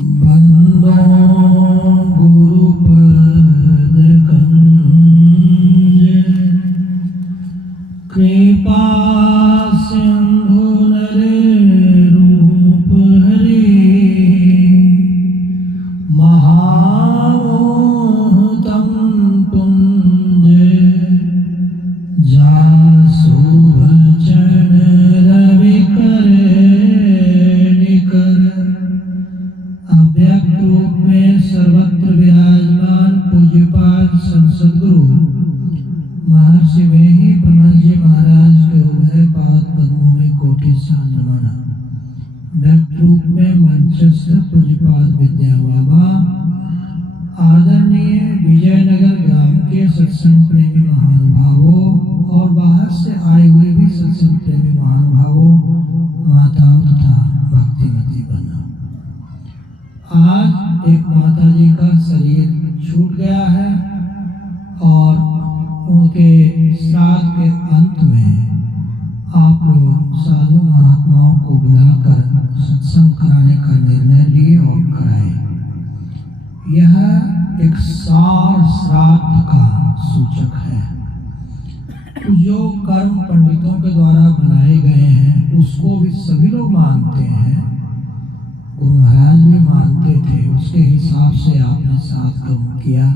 बंदो गुरुपद कंज कृपा सिंधु नर रूप हरि महामोहतम पुंज जासु वचन रवि करे निकर। अव्यक्त रूप में सर्वत्र विराजमान पूज्यपाद संसद गुरु महर्षि वेही ब्रह्मजी महाराज के उभय पाद पद्मों में कोटि सा नमन। व्यक्त रूप में मंचस्थ पूज्यपाद विद्या बाबा, आदरणीय विजयनगर ग्राम के सत्संग प्रेमी महानुभावों और बाहर से आए हुए भी सत्संग प्रेमी महानुभावों, माताओं तथा भक्तिमती बना। आज एक माता जी का शरीर छूट गया है और उनके श्राद्ध के अंत में आप लोग साधु महात्माओं को बुलाकर सत्संग कराने का निर्णय लिए और कराए। यह एक सार श्राद्ध का सूचक है। जो कर्म पंडितों के द्वारा बनाए गए हैं उसको भी सभी लोग मानते हैं, गुरु महाराज भी मानते थे। उसके हिसाब से आपने साथ कर्म किया।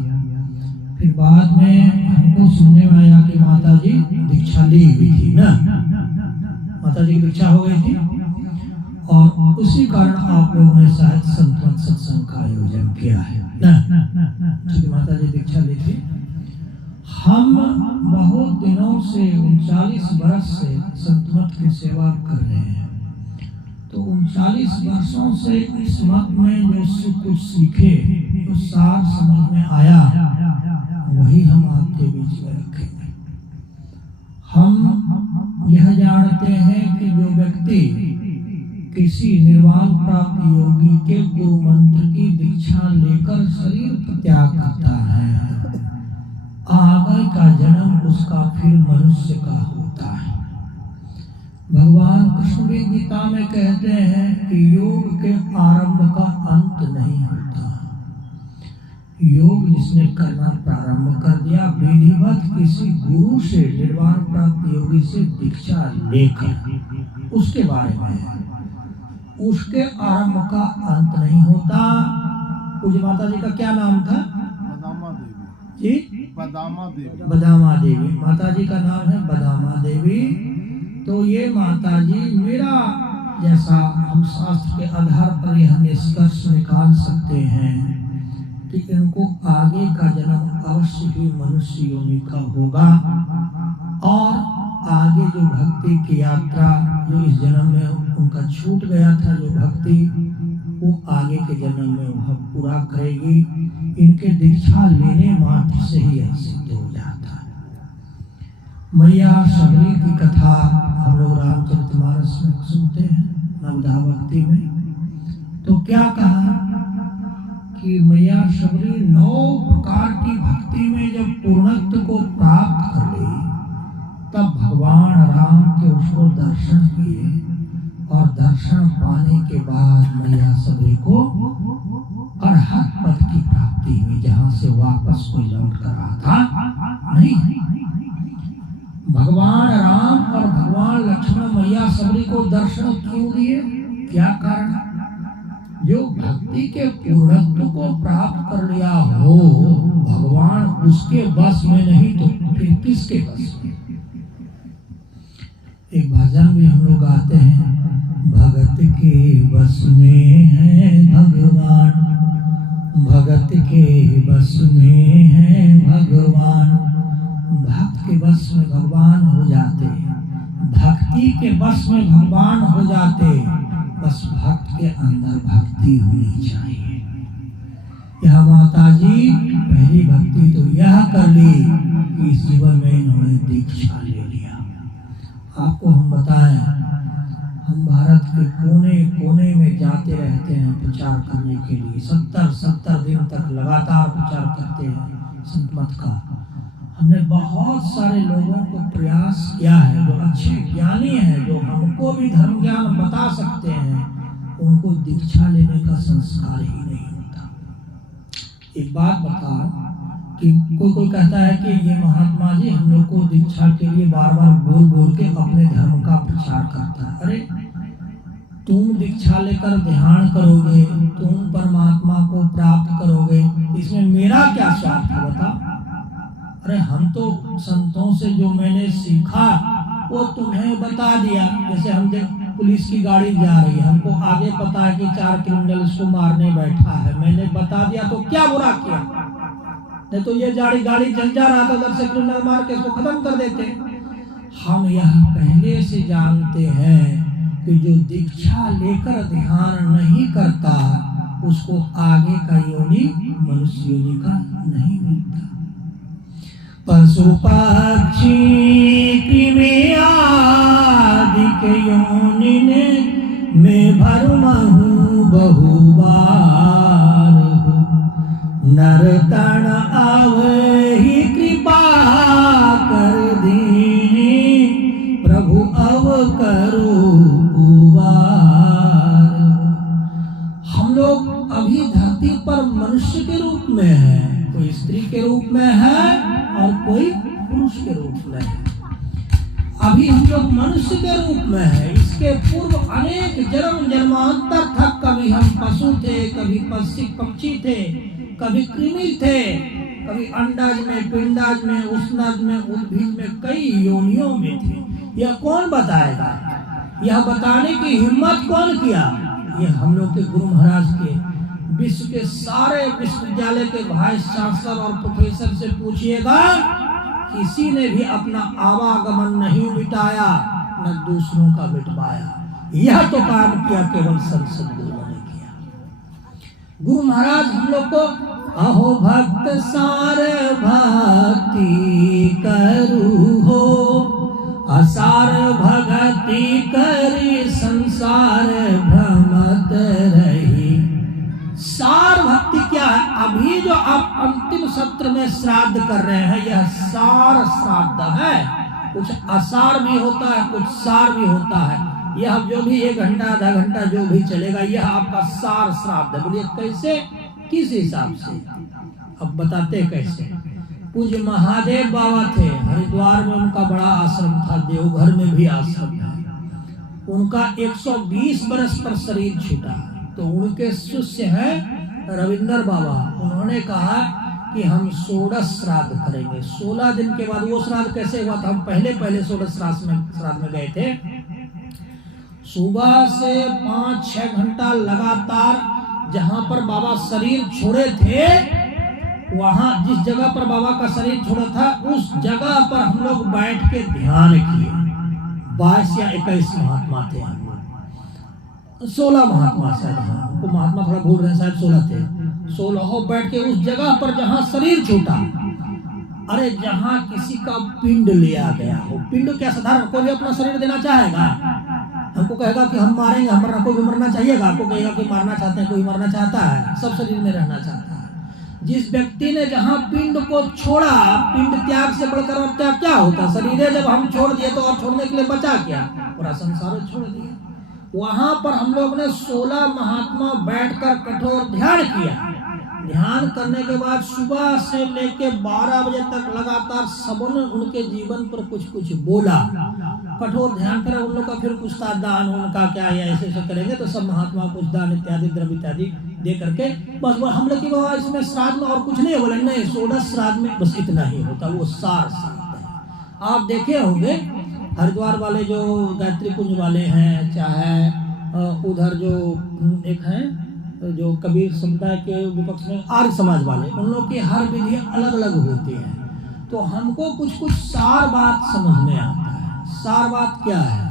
फिर बाद में हमको सुनने में आया कि माता जी दीक्षा ली हुई थी ना, माता जी की दीक्षा हो गई थी और उसी कारण आप लोगों ने शायद संतमत सत्संग का आयोजन किया है ना, क्योंकि माता जी दीक्षा ली थी। हम बहुत दिनों से 39 वर्ष से संतमत की सेवा कर रहे हैं, तो 39 वर्षों से इस मत में जो कुछ सीखे, जो सार समझ में आया, वही हम आपके बीच में रखेंगे। हम यह जानते हैं कि जो व्यक्ति किसी निर्वाण प्राप्त योगी के गुरु मंत्र की दीक्षा लेकर शरीर त्याग करता है, आगे का जन्म उसका फिर मनुष्य का होता है। भगवान कृष्ण भी गीता में कहते हैं कि योग के आरंभ का अंत नहीं होता। योग जिसने करना प्रारंभ कर दिया, विधिवत किसी गुरु से, निर्वाण प्राप्त योगी से दीक्षा लेकर, उसके बारे में उसके आरंभ का अंत नहीं होता। पूज्य माता जी का क्या नाम था? बदामा देवी। बदामा देवी माता जी का नाम है, बदामा देवी। तो ये माता जी मेरा जैसा हम शास्त्र के आधार पर यह निष्कर्ष निकाल सकते हैं कि इनको आगे का जन्म अवश्य ही मनुष्य योनि का होगा और आगे जो भक्ति की यात्रा जो इस जन्म में उनका छूट गया था, जो भक्ति, वो आगे के जन्म में वह पूरा करेगी। इनके दीक्षा लेने मात्र से ही यह सिद्ध हो जाता है। मैया शबरी की कथा हम लोग रामचरितमानस में सुनते हैं, नवधा भक्ति में। तो क्या कहा कि मैया शबरी 9 प्रकार की भक्ति में जब पूर्णत्व को प्राप्त कर ली, तब भगवान राम के उसको दर्शन किए और दर्शन पाने के बाद मैया शबरी को अरहत पद की प्राप्ति हुई, जहां से वापस कोई लौट कर आता नहीं। भगवान राम और भगवान लक्ष्मण मैया शबरी को दर्शन क्यों दिए? क्या कारण? जो भक्ति के पूर्णत्व को प्राप्त कर लिया हो भगवान उसके बस में नहीं तो फिर किसके बस में? एक भजन भी हम लोग गाते हैं, भगत के बस में है भगवान, भगत के बस में है भगवान। भक्त के बस में भगवान हो जाते, भक्ति के बस में भगवान हो जाते, बस भक्त के अंदर भक्ति होनी चाहिए। यह माता जी पहली भक्ति तो यह कर ली कि इस जीवन में इन्होंने दीक्षा ले लिया। आपको हम बताएं, हम भारत के कोने कोने में जाते रहते हैं प्रचार करने के लिए। 70 दिन तक लगातार प्रचार करते हैं संत मत का। हमने बहुत सारे लोगों को प्रयास किया है, जो अच्छे ज्ञानी हैं, जो हमको भी धर्म ज्ञान बता सकते हैं, उनको दीक्षा लेने का संस्कार ही नहीं होता। एक बात बताओ कि कोई कहता है कि ये महात्मा जी हम लोग को दीक्षा के लिए बार बार बोल बोल के अपने धर्म का प्रचार करता है। अरे तुम दीक्षा लेकर ध्यान करोगे, तुम परमात्मा को प्राप्त करोगे, इसमें मेरा क्या स्वार्थ है बताओ? अरे हम तो संतों से जो मैंने सीखा वो तुम्हें बता दिया। जैसे हम पुलिस की गाड़ी जा रही है, हमको आगे पता है कि 4 क्रिमिनल इसको मारने बैठा है, मैंने बता दिया तो क्या बुरा किया? नहीं तो ये गाड़ी चल जा रहा था, उधर से क्रिमिनल मार के इसको खत्म कर देते। हम यह पहले से जानते हैं कि जो दीक्षा लेकर ध्यान नहीं करता उसको आगे का योनि मनुष्य योनि का नहीं मिलता। पशु पक्षी कृमि आदि योनि में भरमहु बहुबार, नर तन आवहि कृपा कर दीनी, प्रभु अव करो उबार। हम लोग अभी धरती पर मनुष्य के रूप में है, कोई स्त्री के रूप में है और कोई पुरुष के रूप में है। अभी हम लोग मनुष्य के रूप में है, इसके पूर्व अनेक जन्म जन्मांतर तक कभी हम पशु थे, कभी पक्षी थे, कभी कृमि थे, कभी अंडाज में, पिंडाज में, उष्णज में, उद्भिद में, कई योनियों में थे। यह कौन बताएगा? यह बताने की हिम्मत कौन किया? यह हम लोग के गुरु महाराज के। विश्व के सारे विश्वविद्यालय के वाइस चांसलर और प्रोफेसर से पूछिएगा, किसी ने भी अपना आवागमन नहीं मिटाया, न दूसरों का मिटवाया। यह तो काम किया केवल संसद गुरुओं ने किया। गुरु महाराज हम लोग को अहो भक्त सार भक्ति करू हो, असार भगति करी संसार भ्रमत रही। सार भक्ति क्या है? अभी जो आप अंतिम सत्र में श्राद्ध कर रहे हैं, यह सार श्राद्ध है। कुछ असार भी होता है, कुछ सार भी होता है। यह जो भी 1 घंटा आधा घंटा जो भी चलेगा, यह आपका सार श्राद्ध है। बोलिए कैसे, किस हिसाब से? अब बताते कैसे। पूज्य महादेव बाबा थे, हरिद्वार में उनका बड़ा आश्रम था, देवघर में भी आश्रम है। उनका 120 बरस पर शरीर छूटा, तो उनके शिष्य हैं रविंद्र बाबा। उन्होंने कहा कि हम 16 श्राद्ध करेंगे। 16 दिन के बाद वो श्राद्ध कैसे हुआ था? हम पहले 16 श्राद्ध में गए थे। सुबह से 5-6 घंटा लगातार जहां पर बाबा शरीर छोड़े थे, वहां जिस जगह पर बाबा का शरीर छोड़ा था, उस जगह पर हम लोग बैठ के ध्यान किए। 22 या 21 महात्मा थे, 16 महात्मा शायद, हमको महात्मा थोड़ा भूल रहे हैं, शायद 16 थे। 16 बैठ के उस जगह पर जहां शरीर छूटा, अरे जहां किसी का पिंड लिया गया हो। पिंड क्या साधारण कोई भी अपना शरीर देना चाहेगा? हमको कहेगा कि हम मारेंगे, हमारा कोई भी मरना चाहिएगा? आपको कहेगा कि मारना चाहते हैं, कोई मरना चाहता है? सब शरीर में रहना चाहता है। जिस व्यक्ति ने जहां पिंड को छोड़ा, पिंड त्याग से बढ़कर और त्याग क्या होता? शरीर जब हम छोड़ दिए तो और छोड़ने के लिए बचा क्या? पूरा संसार छोड़ दिया। वहां पर हम लोग ने 16 महात्मा बैठकर कठोर ध्यान किया। ध्यान करने के बाद सुबह से लेके 12 बजे तक लगातार सबने उनके जीवन पर कुछ कुछ बोला। कठोर ध्यान करें उन लोग का, फिर कुछ था दान, उनका क्या है, ऐसे ऐसे करेंगे तो सब महात्मा कुछ दान इत्यादि द्रव्य इत्यादि दे करके बस हम लोग की बाबा इसमें श्राद्ध में और कुछ नहीं बोले। नहीं, 16 श्राद्ध में बस इतना ही होता, वो सार श्राद्ध है। आप देखे होंगे हरिद्वार वाले जो गायत्री कुंज वाले हैं, चाहे उधर जो एक हैं जो कबीर समुदाय के विपक्ष में आर्य समाज वाले, उन लोग की हर विधि अलग अलग होती है। तो हमको कुछ कुछ सार बात समझ में आता है। सार बात क्या है?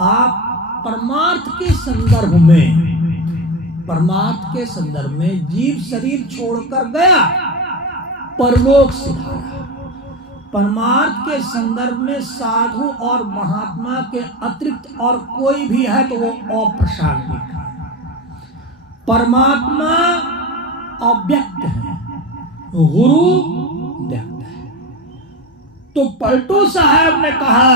आप परमार्थ के संदर्भ में जीव शरीर छोड़कर गया, परलोक सिधारा। परमार्थ के संदर्भ में साधु और महात्मा के अतिरिक्त और कोई भी है तो वो अप्रासंगिक है। परमात्मा अव्यक्त है, गुरु व्यक्त है। तो पलटू साहब ने कहा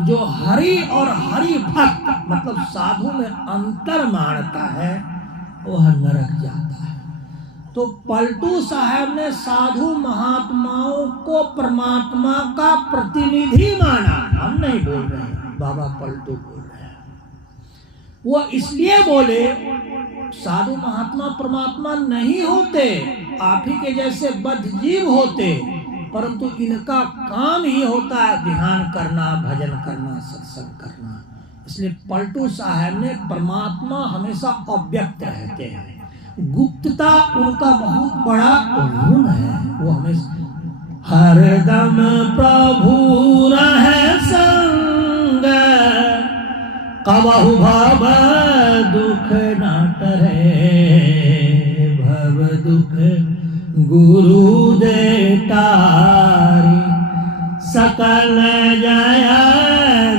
जो हरि और हरि भक्त मतलब साधु में अंतर मानता है वह नरक जाता है। तो पलटू साहब ने साधु महात्माओं को परमात्मा का प्रतिनिधि माना। हम नहीं बोल रहे हैं, बाबा पलटू बोल रहे हैं। वो इसलिए बोले साधु महात्मा परमात्मा नहीं होते, आप ही के जैसे बद्ध जीव होते, परंतु इनका काम ही होता है ध्यान करना, भजन करना, सत्संग करना। इसलिए पलटू साहब ने परमात्मा हमेशा अव्यक्त रहते हैं, गुप्तता उनका बहुत बड़ा गुण है। वो हमेशा हरदम प्रभु रहे संग, कबहु भव दुख न टरे, भव दुख गुरु दे तारी, सकल जय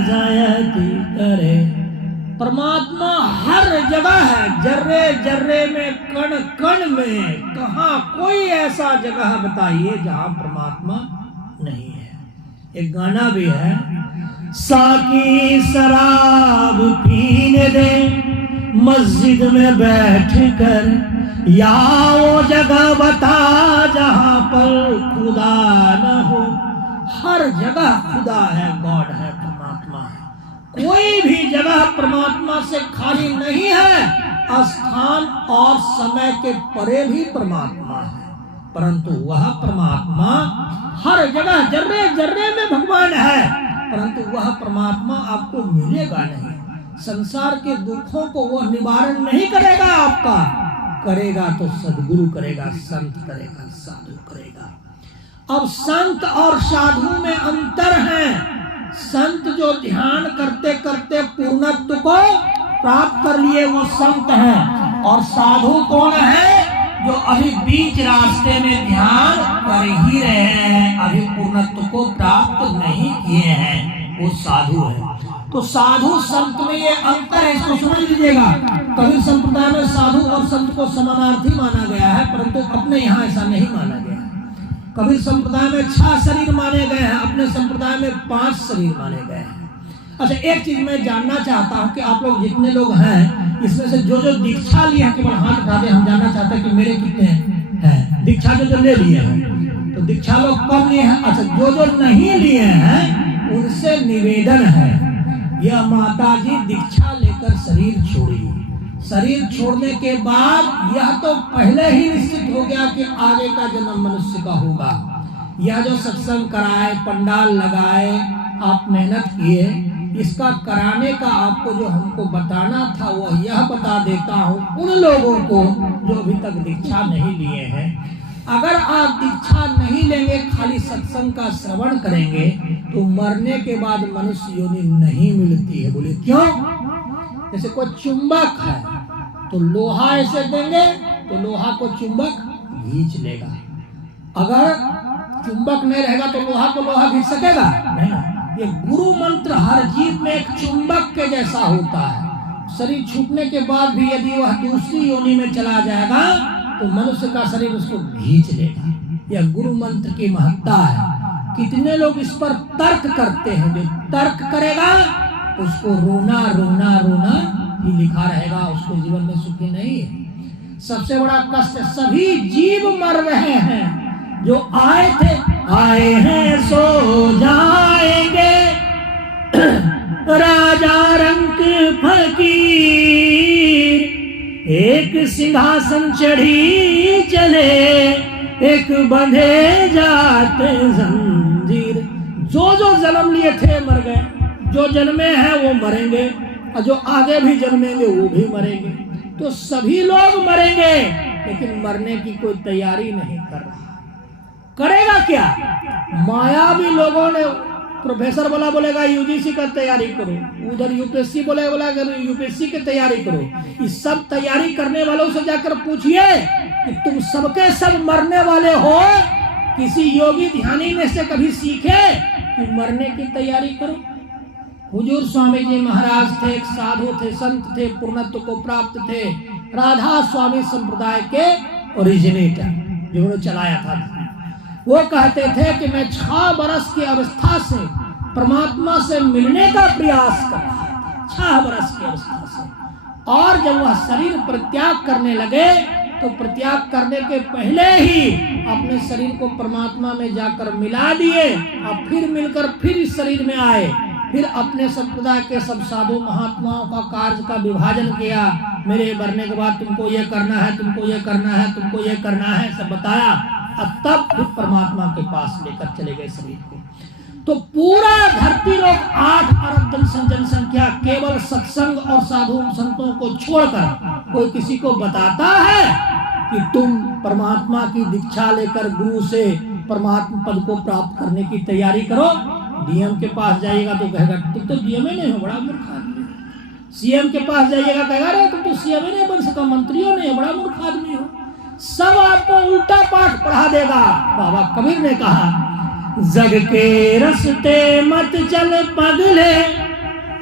जयति करे। परमात्मा हर जगह है, जर्रे जर्रे में, कण कण में। कहाँ कोई ऐसा जगह बताइए जहाँ परमात्मा नहीं है। एक गाना भी है, साकी शराब पीने दे मस्जिद में बैठ कर, या वो जगह बता जहाँ पर खुदा न हो। हर जगह खुदा है, गॉड है, परमात्मा है। कोई भी जगह परमात्मा से खाली नहीं है। स्थान और समय के परे भी परमात्मा है, परंतु वह परमात्मा हर जगह जर्रे जर्रे में भगवान है, परंतु वह परमात्मा आपको मिलेगा नहीं। संसार के दुखों को वह निवारण नहीं करेगा आपका, करेगा तो सद्गुरु करेगा, संत करेगा, साधु करेगा। अब संत और साधु में अंतर है। संत जो ध्यान करते करते पूर्णत्व को प्राप्त कर लिए वो संत हैं, और साधु कौन है? जो अभी बीच रास्ते में ध्यान कर ही रहे हैं, अभी पूर्णत्व को प्राप्त नहीं किए हैं, वो साधु है। तो साधु संत में ये अंतर है, इसको समझ लीजिएगा। कबीर संप्रदाय में साधु और संत को समानार्थी माना गया है, परंतु अपने यहाँ ऐसा नहीं माना गया। कबीर संप्रदाय में 6 शरीर माने गए हैं, अपने संप्रदाय में 5 शरीर माने गए हैं। अच्छा, एक चीज मैं जानना चाहता हूँ कि आप लोग जितने लोग हैं इसमें से जो जो दीक्षा लिए हैं केवल हाथ उठा दे। हम जानना चाहते हैं कि मेरे कितने हैं दीक्षा जो ले लिए हैं। तो दीक्षा लोग कब लिए हैं? अच्छा, जो नहीं लिए हैं उनसे निवेदन है, यह माता जी दीक्षा लेकर शरीर छोड़ी। शरीर छोड़ने के बाद यह तो पहले ही निश्चित हो गया कि आगे का जन्म मनुष्य का होगा। यह जो सत्संग कराए, पंडाल लगाए, आप मेहनत किए, इसका कराने का आपको जो हमको बताना था वह यह बता देता हूँ उन लोगों को जो अभी तक दीक्षा नहीं लिए हैं। अगर आप दीक्षा नहीं लेंगे, खाली सत्संग का श्रवण करेंगे, तो मरने के बाद मनुष्य योनि नहीं मिलती है। बोले क्यों? जैसे कोई चुंबक है तो लोहा ऐसे देंगे तो लोहा को चुंबक खींच लेगा। अगर चुंबक नहीं रहेगा तो लोहा को लोहा खींच सकेगा नहीं। ये गुरु मंत्र हर जीव में एक चुंबक के जैसा होता है। शरीर छूटने के बाद भी यदि वह दूसरी योनि में चला जाएगा तो मनुष्य का शरीर उसको खींच लेगा। यह गुरु मंत्र की महत्ता है। कितने लोग इस पर तर्क करते हैं। जो तर्क करेगा उसको रोना रोना रोना ही लिखा रहेगा, उसको जीवन में सुखी नहीं है। सबसे बड़ा कष्ट, सभी जीव मर रहे हैं। जो आए थे आए हैं सो जाएंगे, राजा रंक फकीर, एक सिंहासन चढ़ी चले, एक बंधे जाते जंजीर। जो जन्म लिए थे मर गए, जो जन्मे हैं वो मरेंगे, और जो आगे भी जन्मेंगे वो भी मरेंगे। तो सभी लोग मरेंगे, लेकिन मरने की कोई तैयारी नहीं कर रहा। करेगा क्या? मायावी लोगों ने, प्रोफेसर बोलेगा यूजीसी का तैयारी करो, उधर यूपीएससी बोला यूपीएससी की तैयारी करो। इस सब तैयारी करने वालों से जाकर पूछिए कि तुम सबके सब मरने वाले हो। किसी योगी ध्यानी में से कभी सीखे कि मरने की तैयारी करो? हुजूर स्वामी जी महाराज थे, एक साधु थे, संत थे, पूर्णत्व को प्राप्त थे, राधा स्वामी संप्रदाय के ओरिजिनेटर जिन्होंने चलाया था। वो कहते थे कि मैं 6 बरस की अवस्था से परमात्मा से मिलने का प्रयास कर रहा था, 6 बरस की अवस्था से। और जब वह शरीर परित्याग करने लगे तो परित्याग करने के पहले ही अपने शरीर को परमात्मा में जाकर मिला दिए और फिर मिलकर फिर इस शरीर में आए। फिर अपने संप्रदाय के सब साधु महात्माओं का कार्य का विभाजन किया। मेरे मरने के बाद तुमको ये करना है, तुमको ये करना है, तुमको ये करना है, सब बताया। अब तब फिर परमात्मा के पास लेकर चले गए शरीर को। तो पूरा धरती लोग 8 अरब जनसंख्या केवल सत्संग और साधु संतों को छोड़कर कोई किसी को बताता है कि तुम परमात्मा की दीक्षा लेकर गुरु से परमात्मा पद को प्राप्त करने की तैयारी करो। डीएम के पास जाइएगा तो कहेगा तुम तो डीएम ही नहीं हो, बड़ा मूर्ख आदमी हो। सीएम के पास जाइएगा कहेगा अरे तुम तो सीएम ही नहीं बन सका, मंत्रियों नहीं, बड़ा मूर्ख आदमी हो। सब आपको उल्टा पाठ पढ़ा देगा। बाबा कबीर ने कहा जग के रस्ते मत चल पगले,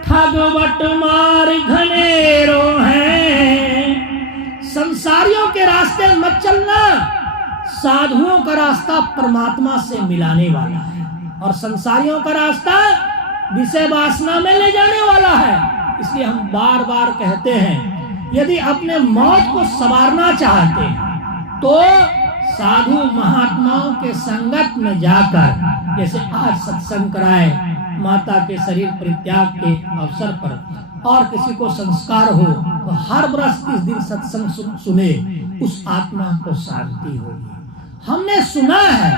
ठग बट मार घनेरो है। संसारियों के रास्ते मत चलना, साधुओं का रास्ता परमात्मा से मिलाने वाला है और संसारियों का रास्ता विषय वासना में ले जाने वाला है। इसलिए हम बार बार कहते हैं यदि अपने मौत को संवारना चाहते हैं तो साधु महात्माओं के संगत में जाकर, जैसे आज सत्संग कराए माता के शरीर परित्याग के अवसर पर और किसी को संस्कार हो तो हर वर्ष इस दिन सत्संग सुने, उस आत्मा को शांति होगी। हमने सुना है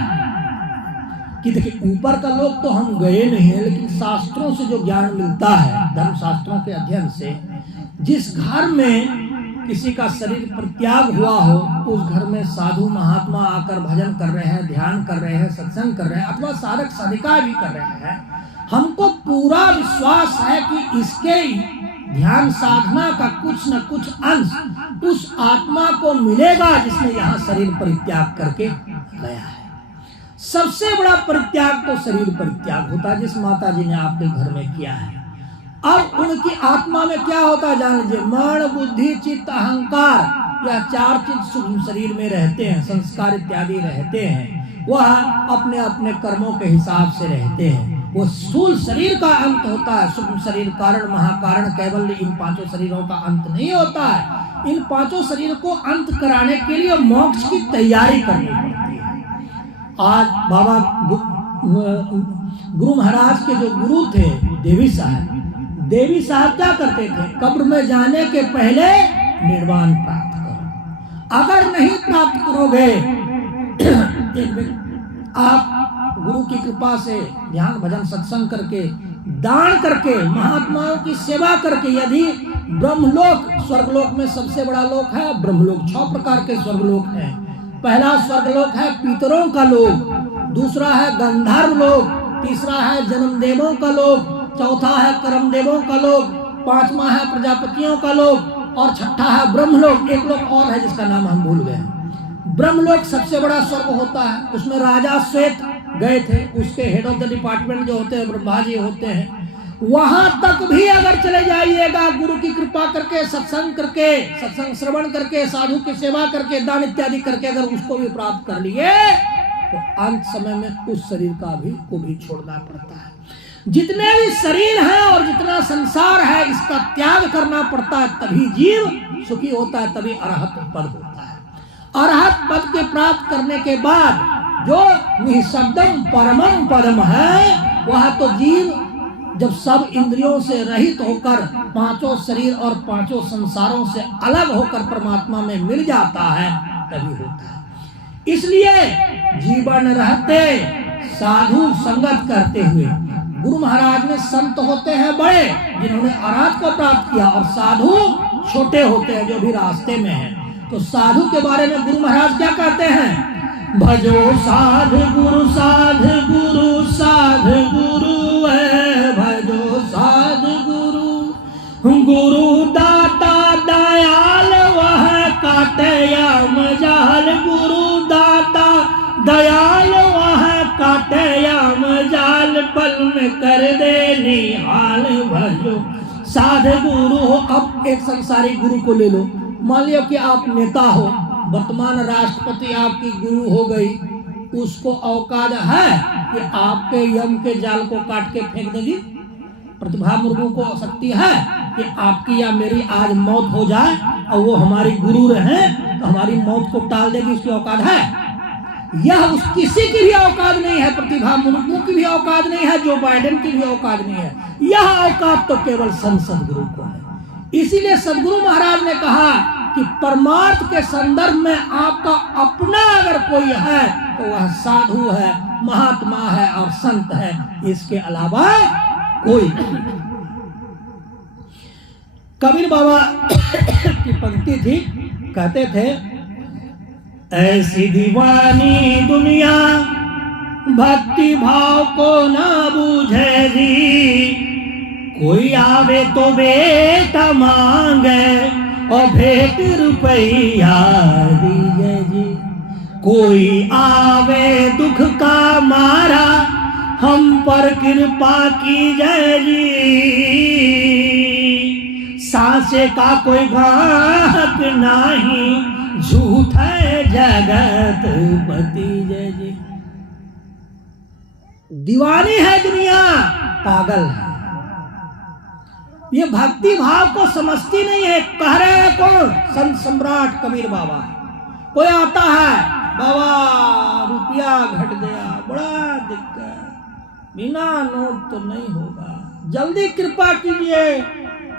कि देखिए ऊपर का लोग तो हम गए नहीं है, लेकिन शास्त्रों से जो ज्ञान मिलता है, धर्म शास्त्रों के अध्ययन से, जिस घर में किसी का शरीर परित्याग हुआ हो उस घर में साधु महात्मा आकर भजन कर रहे हैं, ध्यान कर रहे हैं, सत्संग कर रहे हैं अथवा साधक साधिका भी कर रहे हैं, हमको पूरा विश्वास है कि इसके ध्यान साधना का कुछ न कुछ अंश उस आत्मा को मिलेगा जिसने यहाँ शरीर परित्याग करके गया है। सबसे बड़ा परित्याग तो शरीर परित्याग होता है, जिस माता जी ने आपके घर में किया है। अब उनकी आत्मा में क्या होता है जान लीजिए, मन बुद्धि चित्त अहंकार, यह 4 चीज सूक्ष्म शरीर में रहते हैं, संस्कार इत्यादि रहते हैं। वह अपने अपने कर्मों के हिसाब से रहते हैं। वो स्थूल शरीर का अंत होता है, सूक्ष्म शरीर कारण महाकारण कैवल्य, इन 5 शरीरों का अंत नहीं होता है। इन 5 शरीर को अंत कराने के लिए मोक्ष की तैयारी करनी पड़ती है। आज बाबा गुरु महाराज के जो गुरु थे देवी साहब क्या करते थे, कब्र में जाने के पहले निर्वाण प्राप्त करो। अगर नहीं प्राप्त करोगे आप गुरु की कृपा से ध्यान भजन सत्संग करके, दान करके, महात्माओं की सेवा करके, यदि ब्रह्मलोक, स्वर्गलोक में सबसे बड़ा लोक है ब्रह्मलोक। 6 प्रकार के स्वर्गलोक हैं। पहला स्वर्गलोक है पितरों का लोक, दूसरा है गंधर्व लोक, तीसरा है जन्मदेवों का लोक, चौथा है कर्मदेवों का लोक, 5वां है प्रजापतियों का लोक और 6ठा है ब्रह्मलोक। एक लोक और है जिसका नाम हम भूल गए। ब्रह्मलोक सबसे बड़ा स्वर्ग होता है, उसमें राजा श्वेत गए थे, उसके हेड ऑफ द डिपार्टमेंट जो होते हैं ब्रह्मा जी होते हैं। वहां तक भी अगर चले जाइएगा गुरु की कृपा करके, सत्संग करके, सत्संग श्रवण करके, साधु की सेवा करके, दान इत्यादि करके अगर उसको भी प्राप्त कर लिए तो अंत समय में उस शरीर को भी छोड़ना पड़ता है। जितने भी शरीर हैं और जितना संसार है इसका त्याग करना पड़ता है, तभी जीव सुखी होता है, तभी अरहत पद होता है। अरहत पद के प्राप्त करने के बाद जो निःशब्दम परमम पदम है, वह तो जीव जब सब इंद्रियों से रहित होकर 5 शरीर और 5 संसारों से अलग होकर परमात्मा में मिल जाता है, तभी होता है। इसलिए जीवन रहते साधु संगत करते हुए, गुरु महाराज में संत होते हैं बड़े जिन्होंने अरहत को प्राप्त किया और साधु छोटे होते हैं जो भी रास्ते में हैं। तो साधु के बारे में गुरु महाराज क्या कहते हैं, भजो साधु गुरु साधु गुरु साधु गुरु है, भजो साधु गुरु गुरु दाता दयाल वह काटे यम जाल, गुरु दाता दयाल वह काटे यम जाल, पल में कर दे निहाल, भजो साधु गुरु हो। अब एक संसारी गुरु को ले लो, मान लियो कि आप नेता हो, वर्तमान राष्ट्रपति आपकी गुरु हो गई, उसको औकात है कि आपके यम के जाल को काट के फेंक देगी? प्रतिभा मुर्मू को शक्ति है कि आपकी या मेरी आज मौत हो जाए और वो हमारी गुरु रहे तो हमारी मौत को टाल देगी? उसकी औकात है? यह उस किसी की भी औकात नहीं है, प्रतिभा मुर्मू की भी औकात नहीं है, जो बाइडेन की भी औकात नहीं है। यह औकात तो केवल सदगुरु को है। इसीलिए सदगुरु महाराज ने कहा कि परमार्थ के संदर्भ में आपका अपना अगर कोई है तो वह साधु है, महात्मा है और संत है, इसके अलावा कोई नहीं। कबीर बाबा की पंक्ति थी, कहते थे, ऐसी दीवानी दुनिया भक्ति भाव को ना बूझे जी, कोई आवे तो बेटा मांगे और भेंट रुपया दीजिए जी, कोई आवे दुख का मारा हम पर कृपा कीजिए जी, सांसे का कोई घात नहीं, झूठ है जगत पति जय जी। दीवानी है दुनिया, पागल है, ये भक्ति भाव को समझती नहीं है। कह रहे हैं कौन? संत सम्राट कबीर बाबा। कोई आता है, बाबा रुपया घट गया, बड़ा दिक्कत, बिना नोट तो नहीं होगा, जल्दी कृपा कीजिए,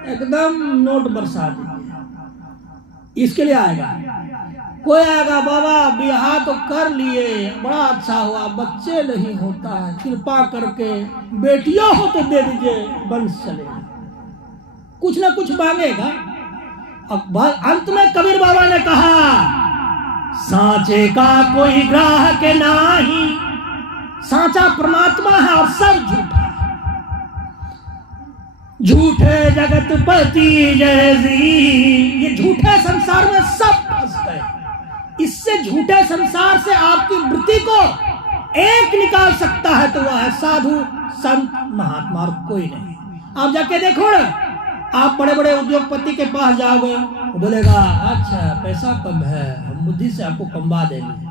एकदम नोट बरसा दीजिए, इसके लिए आएगा। कोई आएगा, बाबा ब्याह तो कर लिए, बड़ा अच्छा हुआ, बच्चे नहीं होता है, कृपा करके बेटियां हो तो दे दीजिए, वंश चलेगा, कुछ ना कुछ मांगेगा। अब अंत में कबीर बाबा ने कहा, सांचे का कोई ग्राहक नहीं, सांचा परमात्मा है और सब झूठा, झूठे जगत पति जैसी, ये झूठे संसार में सब फंस गए। इससे झूठे संसार से आपकी वृत्ति को एक निकाल सकता है तो वह है साधु संत महात्मा, और कोई नहीं। आप जाके देखो ना, आप बड़े बड़े उद्योगपति के पास जाओगे, वो बोलेगा अच्छा पैसा कम है, हम बुद्धि से आपको कमवा देंगे।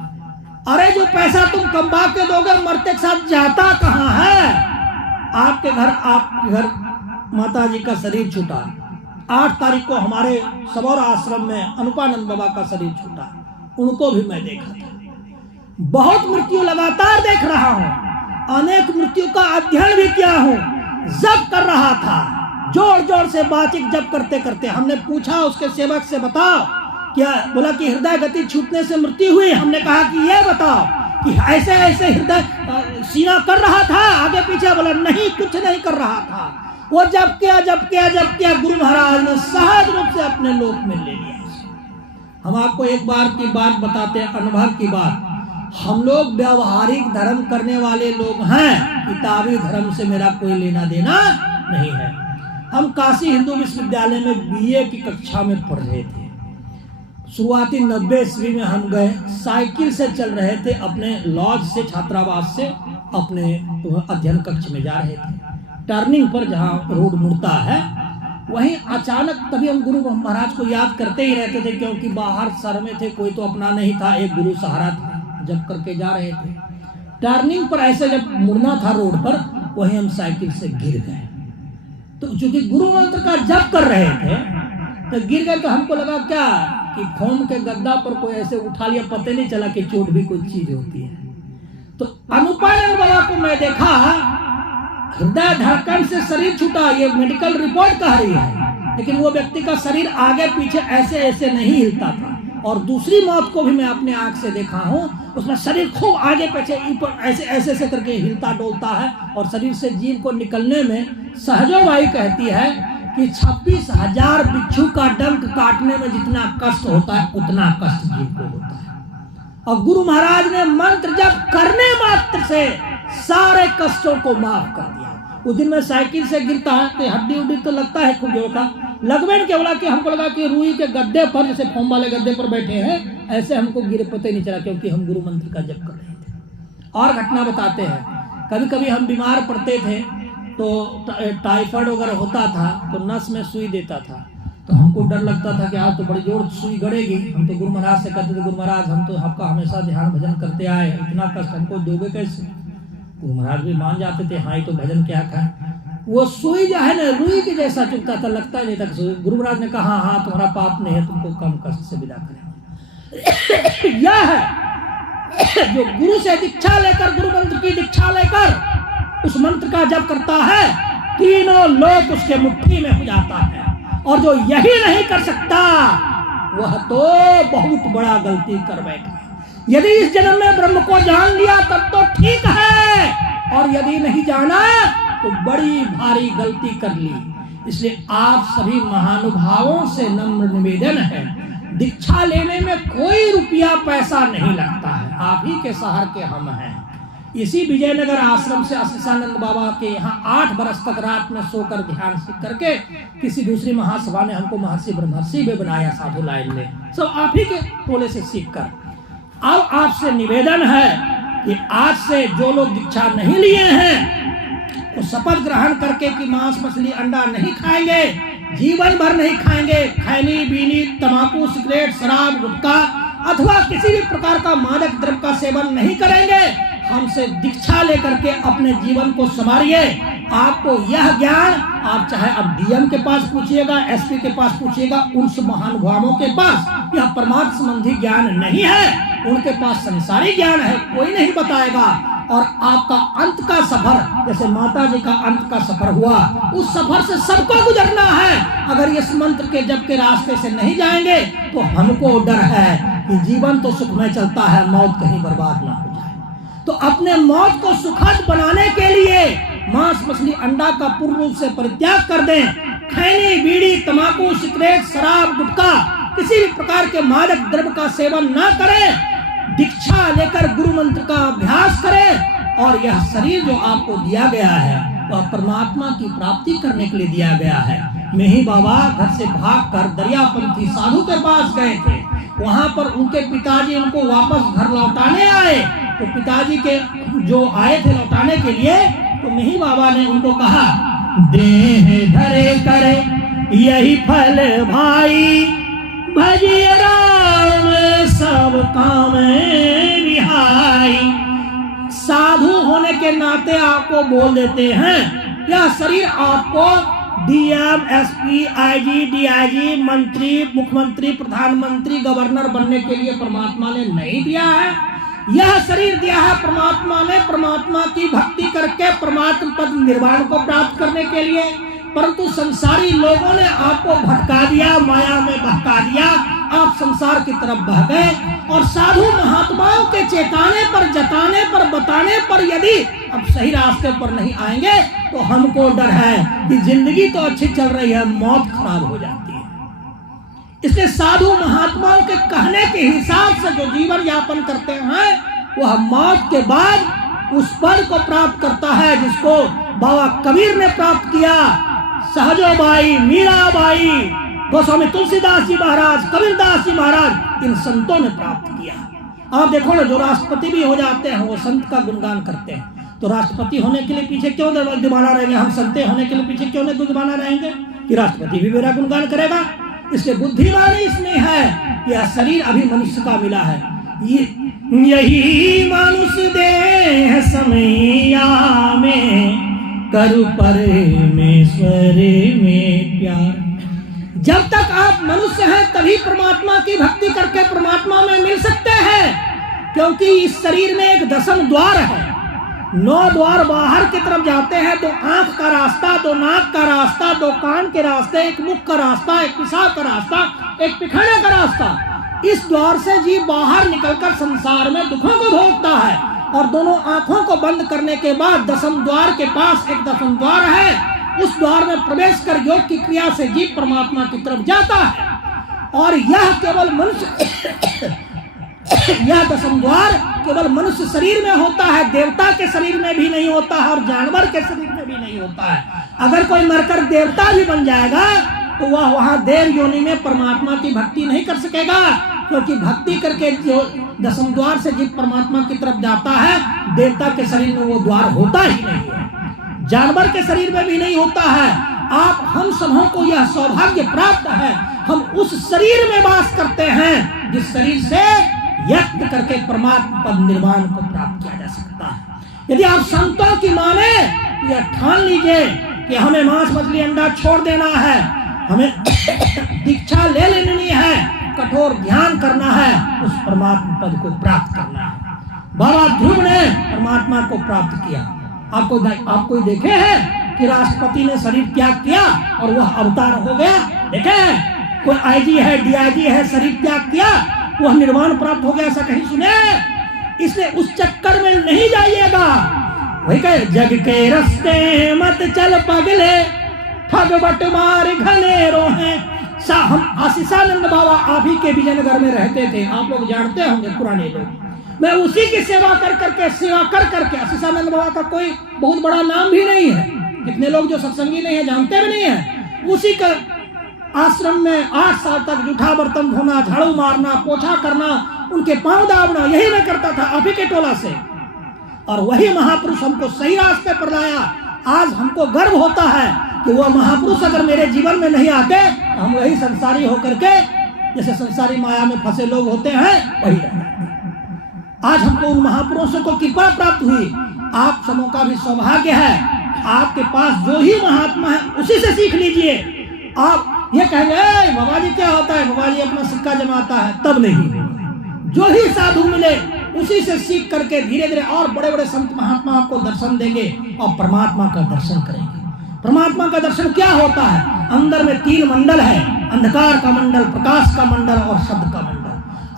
अरे जो पैसा तुम कमवा के दोगे, मरते के साथ जाता कहाँ है? आपके घर माता जी का शरीर छूटा, 8 तारीख को हमारे सबौर आश्रम में अनुपानंद बाबा का शरीर छूटा, उनको भी मैं देखा था। बहुत मृत्यु लगातार देख रहा हूं, अनेक मृत्यु का अध्ययन भी किया हूं, जप कर रहा था, जोर जोर से बाचिक जप करते करते। हमने पूछा उसके सेवक से, बताओ क्या? बोला कि हृदय गति छूटने से मृत्यु हुई। हमने कहा कि यह बताओ कि ऐसे ऐसे हृदय सीना कर रहा था आगे पीछे? बोला नहीं, कुछ नहीं कर रहा था, वो जब किया गुरु महाराज ने सहज रूप से अपने लोक में ले लिया। हम आपको एक बार की बात बताते हैं, अनुभव की बात। हम लोग व्यावहारिक धर्म करने वाले लोग हैं, किताबी धर्म से मेरा कोई लेना देना नहीं है। हम काशी हिंदू विश्वविद्यालय में बीए की कक्षा में पढ़ रहे थे। शुरुआती 90 ईस्वी में हम गए, साइकिल से चल रहे थे, अपने लॉज से, छात्रावास से अपने अध्ययन कक्ष में जा रहे थे। टर्निंग पर जहाँ रोड मुड़ता है, वहीं अचानक, तभी हम गुरु महाराज को याद करते ही रहते थे, क्योंकि बाहर शहर में थे, कोई तो अपना नहीं था, एक गुरु सहारा था, जब करके जा रहे थे। टर्निंग पर ऐसे जब मुड़ना था रोड पर, वहीं हम साइकिल से गिर गए। तो चूंकि गुरु मंत्र का जप कर रहे थे तो गिर गए, तो हमको लगा क्या कि फोम के गद्दा पर कोई ऐसे उठा लिया, पता नहीं चला कि चोट भी कोई चीज होती है। तो अनुपानंद बाबा को मैं देखा, हृदय धड़कन से शरीर छूटा, ये मेडिकल रिपोर्ट कह रही है, लेकिन वो व्यक्ति का शरीर आगे पीछे ऐसे ऐसे नहीं हिलता था। और दूसरी मौत को भी मैं अपने आंख से देखा हूँ, उसमें शरीर खूब आगे पीछे ऊपर ऐसे ऐसे ऐसे करके हिलता डोलता है, और शरीर से जीव को निकलने में सहजो बाई कहती है कि 26,000 बिच्छू का डंक काटने में जितना कष्ट होता है, उतना कष्ट जीव को होता है। और गुरु महाराज ने मंत्र जप करने मात्र से सारे कष्टों को माफ कर दिया। उस दिन मैं साइकिल से गिरता है तो हड्डी उड्डी तो लगता है खूब जोर का, लगभग क्या बोला कि हमको लगा कि रुई के गद्दे पर, जैसे फोम वाले गद्दे पर बैठे हैं, ऐसे हमको गिरे, पता ही नहीं चला, क्योंकि हम गुरु मंत्र का जप कर रहे थे। और घटना बताते हैं, कभी कभी हम बीमार पड़ते थे तो टाइफाइड वगैरह होता था तो नस में सुई देता था, तो हम हमको डर लगता था कि आज तो बड़ी जोर सुई गड़ेगी। हम तो गुरु महाराज से कहते थे, गुरु महाराज हम तो आपका हमेशा ध्यान भजन करते आए, इतना कष्ट हमको दोगे कैसे? गुरु महाराज भी मान जाते थे, हाँ ये तो भजन क्या खाए। वो सुई जो है ना रुई के जैसा चुभता था, लगता ही नहीं था सुई। गुरु महाराज ने कहा हाँ तुम्हारा पाप नहीं है, तुमको कम कष्ट से विदा करें। यह है जो गुरु से दीक्षा लेकर, गुरु मंत्र की दीक्षा लेकर उस मंत्र का जप करता है, तीनों लोग उसके मुट्ठी में हो जाता है। और जो यही नहीं कर सकता वह तो बहुत बड़ा गलती कर बैठा। यदि इस जन्म में ब्रह्म को जान लिया तब तो ठीक है, और यदि नहीं जाना तो बड़ी भारी गलती कर ली। इसलिए आप सभी महानुभावों से नम्र निवेदन है, दीक्षा लेने में कोई रुपया पैसा नहीं लगता है, आप ही के शहर के हम हैं। इसी विजयनगर आश्रम से आशीषानंद बाबा के यहाँ 8 बरस तक रात में सोकर ध्यान सीख करके किसी दूसरी महासभा ने हमको महर्षि ब्रह्मर्षि में बनाया, साधु लाइन में, सब आप ही के टोले से सीख कर। अब आपसे निवेदन है कि आज से जो लोग दीक्षा नहीं लिए हैं वो शपथ ग्रहण करके कि मांस मछली अंडा नहीं खाएंगे, जीवन भर नहीं खाएंगे, खैनी बीनी तंबाकू सिगरेट शराब गुटखा अथवा किसी भी प्रकार का मादक द्रव्य का सेवन नहीं करेंगे। हमसे दीक्षा लेकर के अपने जीवन को संवारिए। आपको यह ज्ञान, आप चाहे अब डीएम के पास पूछिएगा, एसपी के पास पूछिएगा, उन महानुभावों के पास यह परमार्थ संबंधी ज्ञान नहीं है, उनके पास संसारी ज्ञान है, कोई नहीं बताएगा। और आपका अंत का सफर, जैसे माता जी का अंत का सफर हुआ, उस सफर से सबको गुजरना है। अगर इस मंत्र के जप के रास्ते से नहीं जाएंगे तो हमको डर है कि जीवन तो सुख में चलता है, मौत कहीं बर्बाद ना हो जाए। तो अपने मौत को सुखद बनाने के लिए मांस मछली अंडा का पूर्ण रूप से परित्याग कर दें, खैनी बीड़ी तंबाकू सिगरेट शराब गुटखा किसी भी प्रकार के मादक द्रव्य का सेवन ना करें, दीक्षा लेकर गुरु मंत्र का अभ्यास करें। और यह शरीर जो आपको दिया गया है वह परमात्मा की प्राप्ति करने के लिए दिया गया है। मेही बाबा घर से भागकर दरियापंथी साधु के पास गए थे, वहां पर उनके पिताजी उनको वापस घर लौटाने आए। तो पिताजी के जो आए थे लौटाने के लिए, तो मेही बाबा ने उनको कहा, देह धरे करे यही फल भाई, भजिए राम सब काम रिहाई। साधु होने के नाते आपको बोल देते हैं, यह शरीर आपको डीएम एसपी आईजी डीआईजी मंत्री मुख्यमंत्री प्रधानमंत्री गवर्नर बनने के लिए परमात्मा ने नहीं दिया है। यह शरीर दिया है परमात्मा ने परमात्मा की भक्ति करके परमात्मा पद निर्वाण को प्राप्त करने के लिए। परंतु संसारी लोगों ने आपको भटका दिया, माया में बहका दिया, आप संसार की तरफ बह गए। और साधु महात्माओं के चेताने पर, जताने पर, बताने पर यदि अब सही रास्ते पर नहीं आएंगे तो हमको डर है कि जिंदगी तो अच्छी चल रही है, मौत खराब हो जाती है। इसलिए साधु महात्माओं के कहने के हिसाब से जो जीवन यापन करते हैं वह मौत के बाद उस पद को प्राप्त करता है जिसको बाबा कबीर ने प्राप्त किया, सहजोबाई, मीराबाई, गोस्वामी तुलसीदास जी महाराज, कबीरदास जी महाराज, इन संतों ने प्राप्त किया। आप देखो ना, जो राष्ट्रपति भी हो जाते हैं वो संत का गुणगान करते हैं। तो राष्ट्रपति होने के लिए पीछे क्यों दीवाना रहेंगे, हम संत होने के लिए पीछे क्यों नहीं दीवाना रहेंगे कि राष्ट्रपति भी मेरा गुणगान करेगा। इसलिए बुद्धिमानी इसमें है कि यह शरीर अभी मनुष्य का मिला है, यही मनुष्य देह समैया में करु परमेश्वर में प्यार। जब तक आप मनुष्य हैं तभी परमात्मा की भक्ति करके परमात्मा में मिल सकते हैं, क्योंकि इस शरीर में एक 10 द्वार है, 9 द्वार बाहर की तरफ जाते हैं। 2 आंख का रास्ता, 2 नाक का रास्ता, 2 कान के रास्ते, 1 मुख का रास्ता, 1 पेशाब का रास्ता, 1 पिखाने का रास्ता। इस द्वार से जीव बाहर निकलकर संसार में दुखों को भोगता है। और दोनों आंखों को बंद करने के बाद 10 द्वार के पास एक 10 द्वार है, उस द्वार में प्रवेश कर योग की क्रिया से जीव परमात्मा की तरफ जाता है। और यह केवल मनुष्य यह 10 द्वार केवल मनुष्य शरीर में होता है, देवता के शरीर में भी नहीं होता है और जानवर के शरीर में भी नहीं होता है। अगर कोई मरकर देवता भी बन जाएगा तो वह वहां देव योनि में परमात्मा की भक्ति नहीं कर सकेगा, क्योंकि भक्ति करके जो 10 द्वार से जीव परमात्मा की तरफ जाता है, देवता के शरीर में वो द्वार होता ही नहीं है, जानवर के शरीर में भी नहीं होता है। आप हम सबों को यह सौभाग्य प्राप्त है हम उस शरीर में वास करते हैं जिस शरीर से यत्न करके परमात्मा पद निर्वाण को प्राप्त किया जा सकता है। यदि आप संतों की माने तो यह ठान लीजिए कि हमें मांस मछली अंडा छोड़ देना है, हमें दीक्षा ले लेनी है, कठोर ध्यान करना है, उस परमात्मा पद को प्राप्त करना है। बाबा ध्रुव ने परमात्मा को प्राप्त किया। आपको देखे हैं कि राष्ट्रपति ने शरीर त्याग किया और वह अवतार हो गया? देखे हैं? कोई आईजी है, डीआईजी है, शरीर त्याग किया, वह निर्वाण प्राप्त हो गया, ऐसा कहीं सुने? इसलिए उस चक्कर में नहीं जाइएगा। वही कहे, जग के रास्ते मत चल पगले, ठग बटमार घनेरों हैं। हम आशीषानंद बाबा आप ही के विजयनगर में रहते थे, आप लोग जानते होंगे, पुराने लोग। मैं उसी की सेवा कर करके आशीषानंद बाबा का कोई बहुत बड़ा नाम भी नहीं है, कितने लोग जो सत्संगी नहीं है जानते भी नहीं है। उसी का आश्रम में 8 साल तक जूठा बर्तन धोना, झाड़ू मारना, पोछा करना, उनके पांव दाबना, यही मैं करता था आप ही के टोला से। और वही महापुरुष हमको सही रास्ते पर लाया। आज हमको गर्व होता है कि वह महापुरुष अगर मेरे जीवन में नहीं आते तो हम वही संसारी होकर के, जैसे संसारी माया में फंसे लोग होते हैं, वही रहते। आज हमको उन महापुरुषों को कृपा प्राप्त हुई। आप सबों का भी सौभाग्य है, आपके पास जो ही महात्मा है उसी से सीख लीजिए। आप ये कहेंगे बाबा जी क्या होता है, बाबा जी अपना सिक्का जमाता है, तब नहीं। जो ही साधु मिले उसी से सीख करके धीरे धीरे और बड़े बड़े संत महात्मा आपको दर्शन देंगे और परमात्मा का दर्शन करेंगे। परमात्मा का दर्शन क्या होता है? अंदर में 3 मंडल है, अंधकार का मंडल, प्रकाश का मंडल और शब्द का मंडल।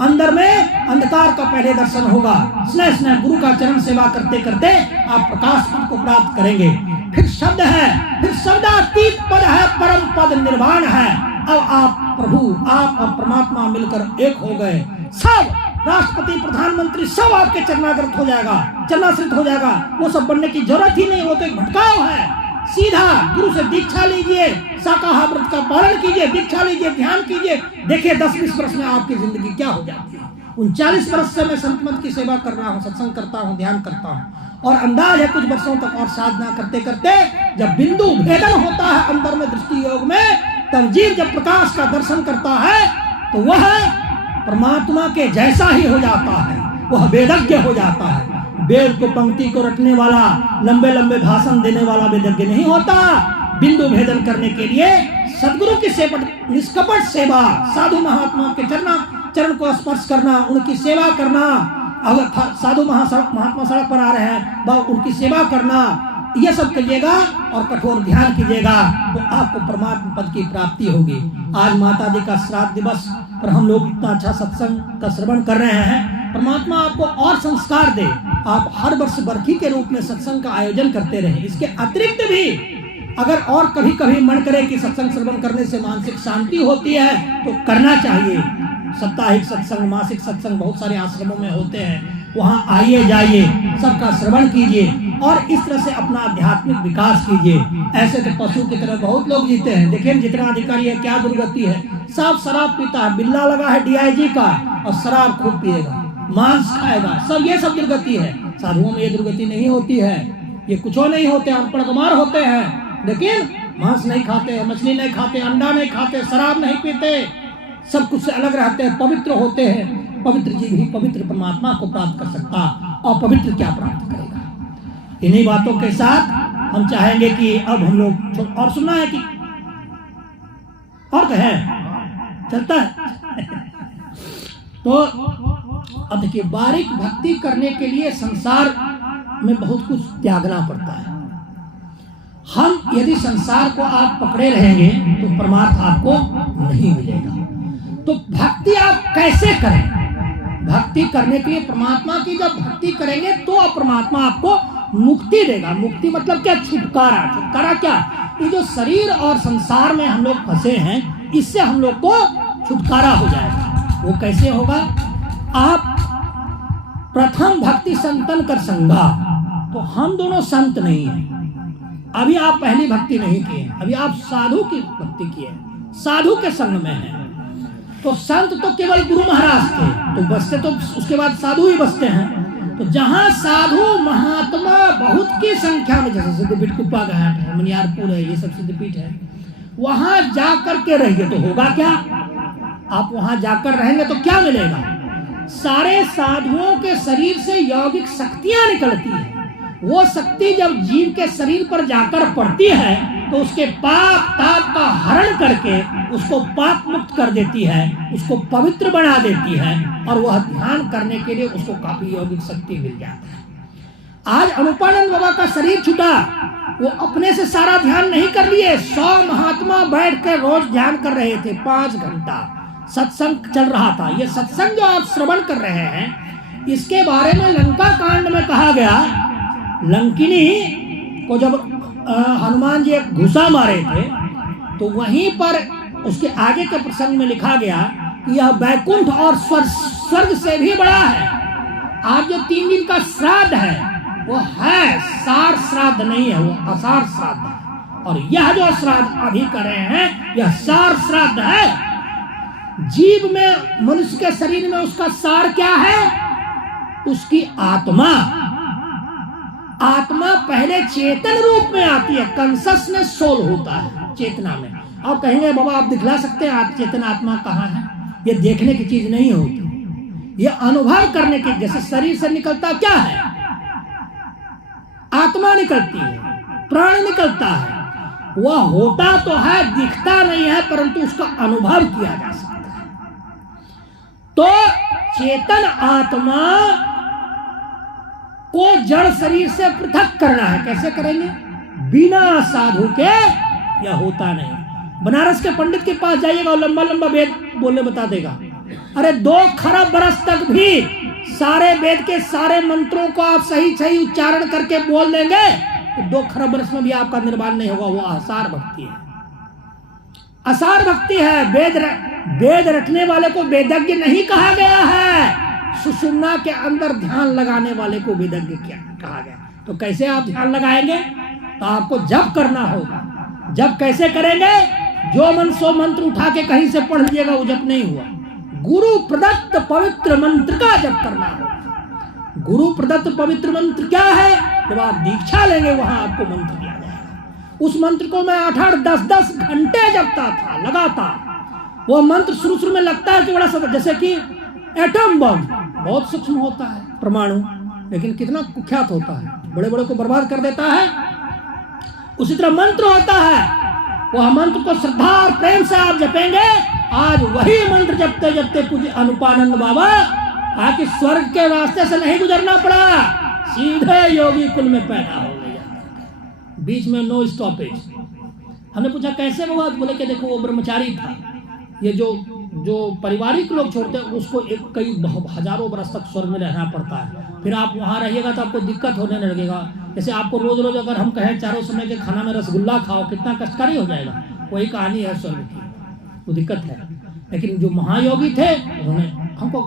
अंदर में अंधकार का पहले दर्शन होगा, स्नेह गुरु का चरण सेवा करते करते आप प्रकाश पद को प्राप्त करेंगे। फिर शब्द है, फिर शब्दातीत पद है, परम पद निर्वाण है। अब आप प्रभु, आप और परमात्मा मिलकर एक हो गए। सब राष्ट्रपति, प्रधानमंत्री सब आपके चरणागत हो जाएगा, चरणाश्रित हो जाएगा। वो सब बनने की जरूरत ही नहीं, वो तो एक भटकाव है। सीधा गुरु से दीक्षा लीजिए, शाकाहार व्रत का पालन कीजिए, दीक्षा लीजिए, ध्यान कीजिए। देखिए 10-20 वर्ष में आपकी जिंदगी क्या हो जाती है। 39 वर्ष से मैं संत मत की सेवा कर रहा हूँ, सत्संग करता हूँ, ध्यान करता हूँ, और अंदाज है कुछ वर्षों तक और साधना करते करते जब बिंदु भेदन होता है अंदर में दृष्टि योग में, तब जीव जब प्रकाश का दर्शन करता है तो वह परमात्मा के जैसा ही हो जाता है, वह वेदज्ञ हो जाता है। वेद को पंक्ति को रटने वाला, लंबे लंबे भाषण देने वाला वेदज्ञ नहीं होता। बिंदु भेदन करने के लिए सदगुरु की निष्कपट सेवा, साधु महात्मा के चरण को स्पर्श करना, उनकी सेवा करना। अगर साधु महात्मा सड़क पर आ रहे हैं, वह उनकी सेवा करना, ये सब करिएगा और कठोर ध्यान कीजिएगा तो आपको परमात्मा पद की प्राप्ति होगी। आज माता जी का श्राद्ध दिवस पर हम लोग इतना अच्छा सत्संग का श्रवण कर रहे हैं। परमात्मा आपको और संस्कार दे, आप हर वर्ष बरखी के रूप में सत्संग का आयोजन करते रहे। इसके अतिरिक्त भी अगर और कभी कभी मन करे कि सत्संग श्रवण करने से मानसिक शांति होती है तो करना चाहिए। साप्ताहिक सत्संग, मासिक सत्संग बहुत सारे आश्रमों में होते हैं, वहाँ आइए जाइए, सबका श्रवण कीजिए और इस तरह से अपना आध्यात्मिक विकास कीजिए। ऐसे तो पशु की तरह बहुत लोग जीते हैं। देखिए जितना अधिकारी है क्या दुर्गति है, सब शराब पीता है, बिल्ला लगा है डीआईजी का और शराब खूब पिएगा, मांस खाएगा, सब ये सब दुर्गति है। साधुओं में ये दुर्गति नहीं होती है, ये कुछ नहीं होते, अनपढ़ गंवार होते हैं, लेकिन मांस नहीं खाते, मछली नहीं खाते, अंडा नहीं खाते, शराब नहीं पीते, सब कुछ से अलग रहते हैं, पवित्र होते हैं। पवित्र जीव ही पवित्र परमात्मा को प्राप्त कर सकता, और पवित्र क्या प्राप्त करेगा। इन्हीं बातों के साथ हम चाहेंगे कि अब हम लोग और सुनना है कि और कहें चलता है तो अब देखिए, बारीक भक्ति करने के लिए संसार में बहुत कुछ त्यागना पड़ता है। हम यदि संसार को आप पकड़े रहेंगे तो परमार्थ आपको नहीं मिलेगा। तो भक्ति आप कैसे करें? भक्ति करने के लिए परमात्मा की जब भक्ति करेंगे तो परमात्मा आपको मुक्ति देगा। मुक्ति मतलब क्या? छुटकारा। छुटकारा क्या? ये जो शरीर और संसार में हम लोग फंसे हैं, इससे हम लोग को छुटकारा हो जाएगा। वो कैसे होगा? आप प्रथम भक्ति संतन कर संगा, तो हम दोनों संत नहीं हैं। अभी आप पहली भक्ति नहीं किए, अभी आप साधु की भक्ति किए, साधु के संग में हैं। तो संत तो केवल गुरु महाराज थे, तो बसते तो उसके बाद साधु ही बसते हैं। तो जहाँ साधु महात्मा बहुत की संख्या में, जैसे सिद्धपीठ कुप्पा घाट है, मनियारपुर है, ये सब सिद्धपीठ है, वहां जाकर के रहिए तो होगा क्या? आप वहां जाकर रहेंगे तो क्या मिलेगा? सारे साधुओं के शरीर से यौगिक शक्तियां निकलती हैं। वो शक्ति जब जीव के शरीर पर जाकर पड़ती है तो उसके पाप ताप का हरण करके उसको पाप मुक्त कर देती है, उसको पवित्र बना देती है और वह ध्यान करने के लिए उसको काफी यौगिक शक्ति मिल जाती है। आज अनुपानंद बाबा का शरीर छूटा, वो अपने से सारा ध्यान नहीं कर लिए। 100 महात्मा बैठ कर रोज ध्यान कर रहे थे, 5 घंटा सत्संग चल रहा था। ये सत्संग जो आप श्रवण कर रहे हैं, इसके बारे में लंका कांड में कहा गया। लंकिनी को जब हनुमान जी घुसा मारे थे तो वहीं पर उसके आगे के प्रसंग में लिखा गया कि यह बैकुंठ और स्वर्ग से भी बड़ा है। आज जो 3 दिन का श्राद्ध है वो है सार श्राद्ध नहीं है, वो असार श्राद्ध है। और यह जो श्राद्ध अभी कर रहे हैं यह सार श्राद्ध है। जीव में, मनुष्य के शरीर में उसका सार क्या है? उसकी आत्मा। आत्मा पहले चेतन रूप में आती है, कॉन्शसनेस सोल होता है चेतना में। आप कहेंगे बाबा आप दिखला सकते हैं आप चेतन आत्मा कहाँ है? ये देखने की चीज नहीं होती, ये अनुभव करने की। जैसे शरीर से निकलता क्या है? आत्मा निकलती है, प्राण निकलता है। वह होता तो है, दिखता नहीं है, परंतु उसका अनुभव किया जा सकता है। तो चेतन आत्मा को जड़ शरीर से पृथक करना है। कैसे करेंगे? बिना साधु के यह होता नहीं। बनारस के पंडित के पास जाइएगा और लंबा लंबा वेद बोलने बता देगा। अरे 2 खरब बरस तक भी सारे वेद के सारे मंत्रों को आप सही सही उच्चारण करके बोल देंगे तो 2 खरब बरस में भी आपका निर्वाण नहीं होगा। वो आसार भक्ति है, आसार भक्ति है। वेद रटने वाले को वेदज्ञ नहीं कहा गया है, सुषुम्ना के अंदर ध्यान लगाने वाले को वेदज्ञ क्या कहा गया। तो कैसे आप ध्यान लगाएंगे? तो आपको जप करना होगा। जप कैसे करेंगे? जो मन सो मंत्र उठा के कहीं से पढ़ लीजिएगा वो जप नहीं हुआ। गुरु प्रदत्त पवित्र मंत्र का जप करना होगा। गुरु प्रदत्त पवित्र मंत्र क्या है? जब आप दीक्षा लेंगे वहां आपको मंत्र दिया जाएगा। उस मंत्र को मैं 8-8, 10-10 घंटे जपता था लगातार। वो मंत्र शुरू में लगता है कि बड़ा सा, जैसे कि एटम बम बहुत सूक्ष्म होता है, परमाणु, लेकिन कितना कुख्यात होता है, बड़े बड़े को बर्बाद कर देता है। उसी तरह मंत्र होता है। वह मंत्र को श्रद्धा और प्रेम से आप जपेंगे। आज वही मंत्र जपते जपते पूज्य अनुपानंद बाबा आके स्वर्ग के रास्ते से नहीं गुजरना पड़ा, सीधे योगी कुल में पैदा हो गया, बीच में नो स्टॉपेज। हमने पूछा कैसे बाबा? बोले कि देखो वो ब्रह्मचारी था। ये जो पारिवारिक लोग छोड़ते हैं उसको कई हजारों बरस तक स्वर्ग में रहना पड़ता है। फिर आप वहाँ रहिएगा तो आपको दिक्कत होने लगेगा। जैसे आपको रोज रोज अगर हम कहें चारों समय के खाना में रसगुल्ला खाओ, कितना कष्टकारी हो जाएगा। वही कहानी है स्वर्ग की, वो दिक्कत है। लेकिन जो महायोगी थे उन्होंने हमको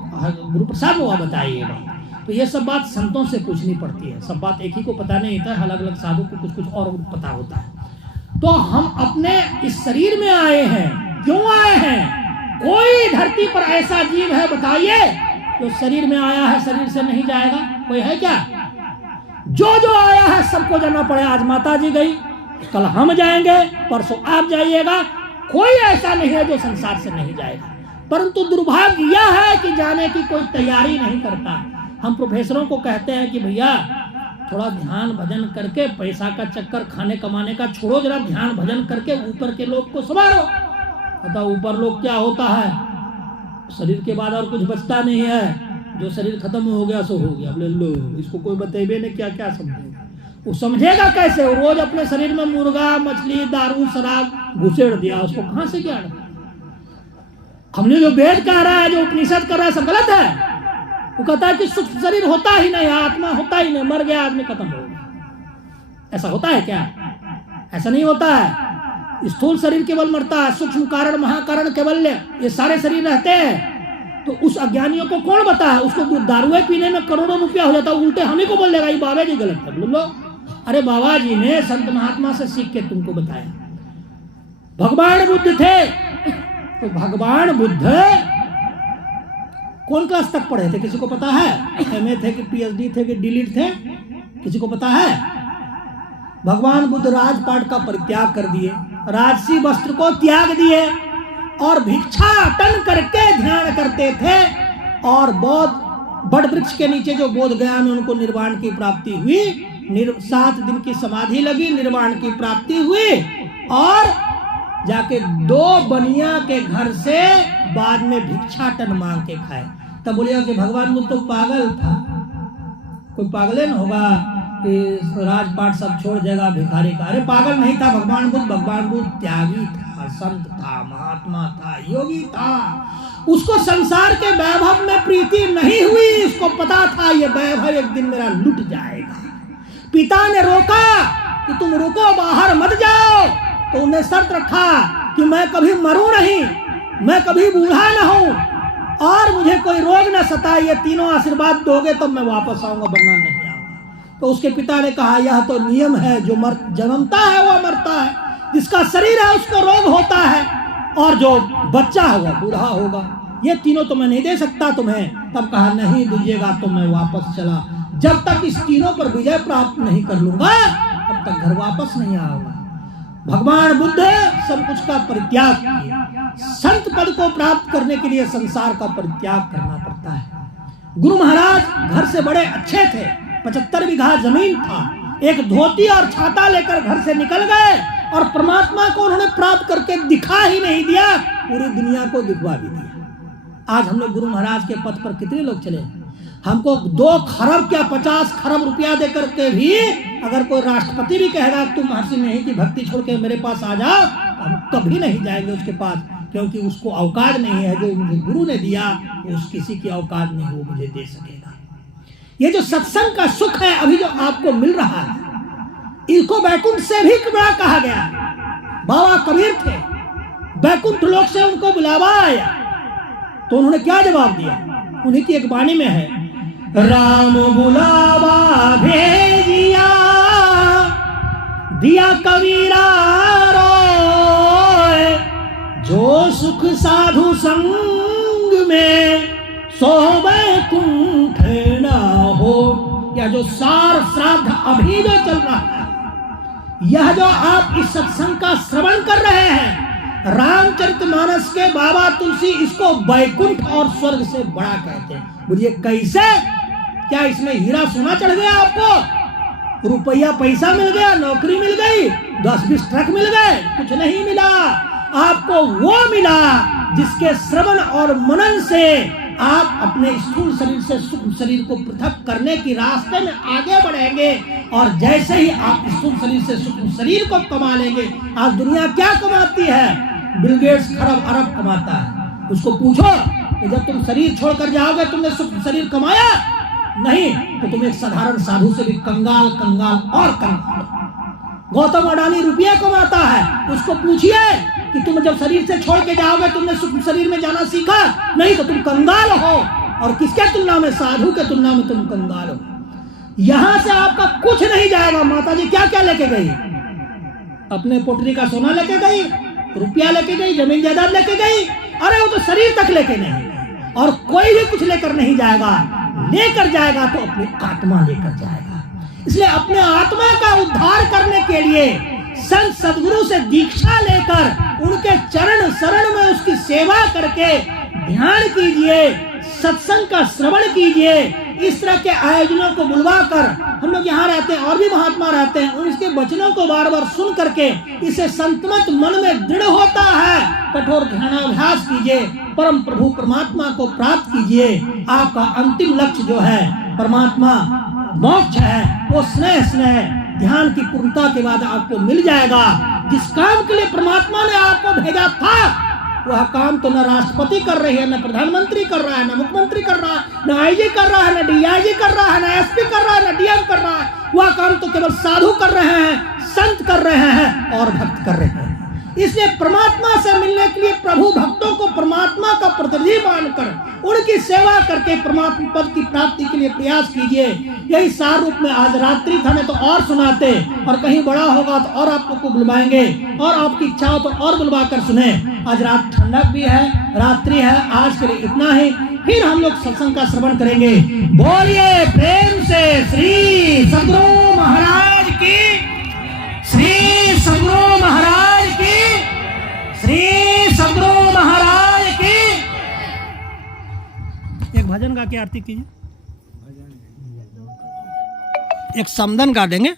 गुरु प्रसाद बाबा बताई ये बात। तो ये सब बात संतों से पूछनी पड़ती है, सब बात एक ही को पता नहीं होता है, अलग अलग साधु को कुछ कुछ और पता होता है। तो हम अपने इस शरीर में आए हैं, क्यों आए हैं? कोई धरती पर ऐसा जीव है बताइए जो शरीर में आया है शरीर से नहीं जाएगा? कोई है क्या? जो आया है सबको जाना पड़े। आज माता जी गई, कल हम जाएंगे, परसों आप जाइएगा। कोई ऐसा नहीं है जो संसार से नहीं जाएगा। परंतु दुर्भाग्य यह है कि जाने की कोई तैयारी नहीं करता। हम प्रोफेसरों को कहते हैं कि भैया थोड़ा ध्यान भजन करके, पैसा का चक्कर खाने कमाने का छोड़ो, जरा ध्यान भजन करके ऊपर के लोग को संभालो। पता ऊपर लोग क्या होता है? शरीर के बाद और कुछ बचता नहीं है। जो शरीर खत्म हो गया सो हो गया, बोले लो इसको कोई बतेबे ने क्या क्या समझेगा। वो समझेगा कैसे? वो रोज अपने शरीर में मुर्गा, मछली, दारू, शराब घुसेड़ दिया, उसको कहां से ज्ञान? हमने जो वेद कह रहा है, जो उपनिषद कर रहा है, सब गलत है। वो कहता है कि सूक्ष्म शरीर होता ही नहीं, आत्मा होता ही नहीं, मर गया आदमी खत्म हो गया। ऐसा होता है क्या? ऐसा नहीं होता है। स्थूल शरीर केवल मरता है, सूक्ष्म कारण महाकारण केवल ये सारे शरीर रहते हैं। तो उस अज्ञानियों को कौन बताया? उसको दारुए पीने में करोड़ों रुपया हो जाता है, उल्टे हम ही को बोल देगा ये बाबा जी गलत है। बोलो अरे बाबा जी ने संत महात्मा से सीख के तुमको बताया। भगवान बुद्ध थे, तो भगवान बुद्ध कौन क्लास तक पढ़े थे? किसी को पता है? MA थे कि PhD थे कि डीलिट थे? किसी को पता है? भगवान बुद्ध राजपाट का परित्याग कर दिए, राजसी वस्त्र को त्याग दिए और भिक्षाटन करके ध्यान करते थे। और बौद्ध बड़ वृक्ष के नीचे जो बोध गया में उनको निर्वाण की प्राप्ति हुई, 7 दिन की समाधि लगी, निर्वाण की प्राप्ति हुई। और जाके 2 बनिया के घर से बाद में भिक्षाटन मांग के खाए। तब बोलिए कि भगवान बुद्ध तो पागल था, कोई पागले न होगा कि राजपाट सब छोड़ जाएगा भिखारी का। अरे पागल नहीं था भगवान बुद्ध त्यागी था, संत था, महात्मा था, योगी था। उसको संसार के वैभव में प्रीति नहीं हुई, उसको पता था ये वैभव एक दिन मेरा लुट जाएगा। पिता ने रोका कि तुम रुको, बाहर मत जाओ, तो उन्हें शर्त रखा कि मैं कभी मरूं नहीं, मैं कभी बूढ़ा न हूं और मुझे कोई रोग न सताए, ये तीनों आशीर्वाद दोगे तो मैं वापस आऊंगा, वरना नहीं आऊंगा। तो उसके पिता ने कहा यह तो नियम है, जो जन्मता है वह मरता है, जिसका शरीर है उसको रोग होता है और जो बच्चा है वह बूढ़ा होगा, ये तीनों तो मैं नहीं दे सकता तुम्हें। तब कहा नहीं दीजिएगा तो मैं वापस चला, जब तक इस तीनों पर विजय प्राप्त नहीं कर लूंगा तब तक घर वापस नहीं आऊंगा। भगवान बुद्ध सब कुछ का परित्याग किया। संत पद को प्राप्त करने के लिए संसार का परित्याग करना पड़ता है। गुरु महाराज घर से बड़े अच्छे थे, 75 बीघा जमीन था, एक धोती और छाता लेकर घर से निकल गए और परमात्मा को उन्होंने प्राप्त करके दिखा ही नहीं दिया, पूरी दुनिया को दिखवा भी दिया। आज हम लोग गुरु महाराज के पथ पर कितने लोग चले? हमको 2 खरब क्या 50 खरब रुपया देकर के भी अगर कोई राष्ट्रपति भी कहेगा तुम महर्षि नहीं की भक्ति छोड़ के मेरे पास आ जाओ, हम कभी नहीं जाएंगे उसके पास, क्योंकि उसको औकात नहीं है। जो मुझे गुरु ने दिया उस किसी की औकात नहीं, वो मुझे दे सकेगा। ये जो सत्संग का सुख है अभी जो आपको मिल रहा है, इसको बैकुंठ से भी बड़ा कहा गया। बाबा कबीर थे, बैकुंठ लोक से उनको बुलावा आया, तो उन्होंने क्या जवाब दिया? उन्हीं की एक वाणी में है, राम बुलावा भेजिया दिया कबीरा रोए, जो सुख साधु संग में सो बैकुंठ ना हो। यह जो सार श्राद्ध अभी जो चल रहा है, यह जो आप इस सत्संग का श्रवण कर रहे हैं, रामचरितमानस के बाबा तुलसी इसको बैकुंठ और स्वर्ग से बड़ा कहते हैं। बोलिए कैसे? क्या इसमें हीरा सोना चढ़ गया आपको? रुपया पैसा मिल गया, नौकरी मिल गई, 10-20 ट्रक मिल गए? कुछ नहीं मिला। आपको वो मिला जिसके श्रवण और मनन से आप अपने स्थूल शरीर से सूक्ष्म शरीर को पृथक करने की रास्ते में आगे बढ़ेंगे। और जैसे ही आप स्थूल शरीर से सूक्ष्म शरीर को कमा लेंगे, आज दुनिया क्या कमाती है? बिल गेट्स खरब अरब कमाता है। उसको पूछो कि जब तुम शरीर छोड़कर जाओगे तुमने सूक्ष्म शरीर कमाया? नहीं, तो तुम एक साधारण साधु से भी कंगाल और कंगाल। गौतम अडानी रुपया कमाता है, उसको पूछिए कि तुम जब शरीर से छोड़ के जाओगे तुमने सूक्ष्म शरीर में जाना सीखा? नहीं, तो तुम कंगाल हो। और किसके तुलना में? साधु के तुलना में तुम कंगाल हो। यहां से आपका कुछ नहीं जाएगा। माता जी क्या क्या लेके गई? अपने पोटरी का सोना लेके गई, रुपया लेके गई, जमीन जायदाद लेके गई। अरे वो तो शरीर तक लेके नहीं गई। और कोई भी कुछ लेकर नहीं जाएगा, लेकर जाएगा तो अपनी आत्मा लेकर जाएगा। इसलिए अपने आत्मा का उद्धार करने के लिए संत सदगुरु से दीक्षा लेकर उनके चरण शरण में उसकी सेवा करके ध्यान कीजिए, सत्संग का श्रवण कीजिए। इस तरह के आयोजनों को बुलवा कर हम लोग यहाँ रहते हैं और भी महात्मा रहते हैं, उनके वचनों को बार बार सुन करके इसे संतमत मन में दृढ़ होता है। कठोर ध्यानाभ्यास कीजिए, परम प्रभु परमात्मा को प्राप्त कीजिए। आपका अंतिम लक्ष्य जो है परमात्मा मोक्ष है, वो स्नेह ध्यान की पूर्णता के बाद आपको मिल जाएगा। जिस काम के लिए परमात्मा ने आपको भेजा था वह काम तो न राष्ट्रपति कर रही है, न प्रधानमंत्री कर रहा है, न मुख्यमंत्री कर रहा है, न आईजी कर रहा है, न डीआईजी कर रहा है, न एसपी कर रहा है, न डीएम कर रहा है। वह काम तो केवल साधु कर रहे हैं, संत कर रहे हैं और भक्त कर रहे हैं। इसलिए परमात्मा से मिलने के लिए प्रभु भक्तों को परमात्मा का प्रतिनिधि मानकर उनकी सेवा करके परमात्मा पद की प्राप्ति के लिए प्रयास कीजिए। यही सार रूप में आज रात्रि था, नहीं तो और सुनाते, और कहीं बड़ा होगा तो और आप लोग को बुलवाएंगे और आपकी इच्छा हो तो और बुलवा कर सुने। आज रात ठंडक भी है, रात्रि है। आज के लिए इतना ही, फिर हम लोग सत्संग का श्रवण करेंगे। बोलिए प्रेम से श्री सद्गुरु महाराज की। गा के आरती कीजिए। एक समदन गा देंगे।